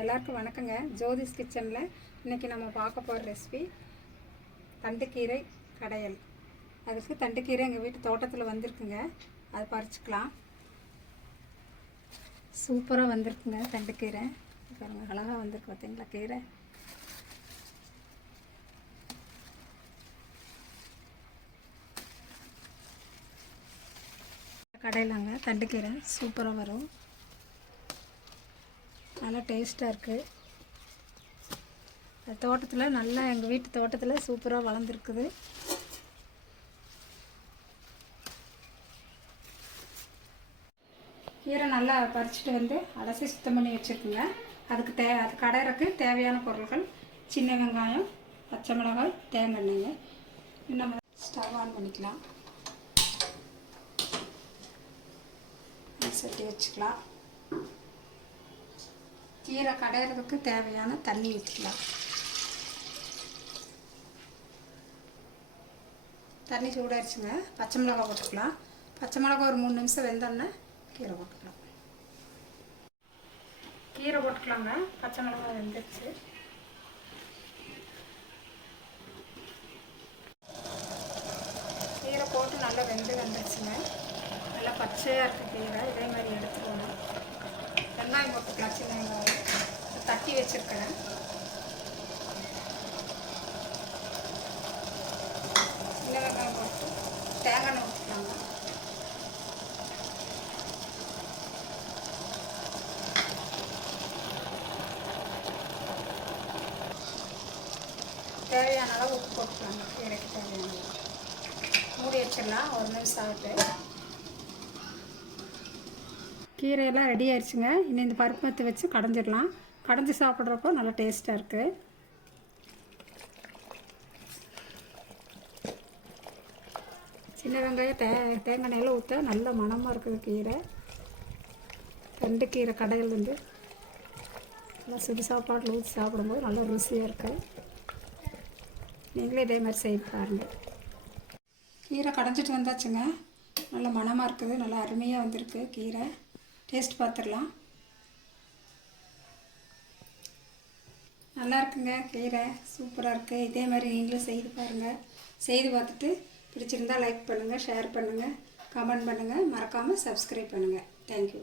எல்லாருக்கும் வணக்கங்க. ஜோதிஸ் கிச்சனில் இன்றைக்கி நம்ம பார்க்க போகிற ரெசிபி தண்டுக்கீரை கடையல். அதுக்கு தண்டுக்கீரை எங்கள் வீட்டு தோட்டத்தில் வந்திருக்குங்க. அதை பறிச்சுக்கலாம். சூப்பராக வந்திருக்குங்க தண்டுக்கீரை. பாருங்க அழகாக வந்திருக்கு பார்த்தீங்களா கீரை? கடையிலாங்க தண்டுக்கீரை. சூப்பராக வரும். நல்லா டேஸ்ட்டாக இருக்குது அது தோட்டத்தில் நல்லா எங்கள் வீட்டு தோட்டத்தில் சூப்பராக வளர்ந்துருக்குது. கீரை நல்லா பறிச்சுட்டு வந்து அலசி சுத்தம் பண்ணி வச்சுருக்குங்க. அதுக்கு தே அது கடையிறக்கு தேவையான பொருட்கள் சின்ன வெங்காயம் பச்சை மிளகாய் தேங்காய் எண்ணெய்ங்க. நம்ம ஸ்டவ் ஆன் பண்ணிக்கலாம். சட்டி வச்சுக்கலாம். கீரை கடையிறதுக்கு தேவையான தண்ணி ஊற்றிக்கலாம் தண்ணி சூடாயிருச்சுங்க. பச்சை மிளகா போட்டுக்கலாம். பச்சை மிளகா ஒரு மூணு நிமிஷம் வெந்தோடனே கீரை போட்டுக்கலாம். கீரை போட்டுக்கலாங்க. பச்சை மிளகா வெந்துருச்சு. கீரை போட்டு நல்லா வெந்து வந்துருச்சுங்க. நல்லா பச்சையாக இருக்குது கீரை. இதே மாதிரி எடுத்துக்கணும் வெங்காயம் போட்டுக்கலாம் சின்ன வெங்காயம் தட்டி வச்சுருக்கிறேன். சின்ன வெங்காயம் போட்டு தேங்காய் எண்ணெய் ஊற்றிக்கலாங்க. தேவையான அளவு உப்பு போட்டுக்கலாங்க. கீரைக்கு தேவையான மூடி வச்சிடலாம். ஒரு நிமிஷம் ஆகுது கீரையெல்லாம் ரெடி ஆயிடுச்சுங்க. இனி இந்த பருப்பு மத்து வச்சு கடைஞ்சிடலாம். கடைஞ்சி சாப்பிட்றப்போ நல்லா டேஸ்ட்டாக இருக்குது சின்ன வெங்காயம் தே தேங்காய் நெல்லை ஊற்ற நல்ல மணமாக இருக்குது கீரை. ரெண்டு கீரை கடையில் வந்து நல்லா சுடு சாப்பாட்டில் ஊற்றி சாப்பிடும்போது நல்லா ருசியாக இருக்குது நீங்களே இதே மாதிரி செய்து பாருங்கள் கீரை கடைஞ்சிட்டு வந்தாச்சுங்க. நல்ல மணமாக இருக்குது. நல்லா அருமையாக வந்திருக்கு கீரை. டேஸ்ட் பார்த்துடலாம் நல்லா இருக்குங்க கீரை. சூப்பராக இருக்குது இதே மாதிரி நீங்களும் செய்து பாருங்கள் செய்து பார்த்துட்டு பிடிச்சிருந்தா லைக் பண்ணுங்கள் ஷேர் பண்ணுங்கள் கமெண்ட் பண்ணுங்கள் மறக்காமல் சப்ஸ்கிரைப் பண்ணுங்கள் தேங்க்யூ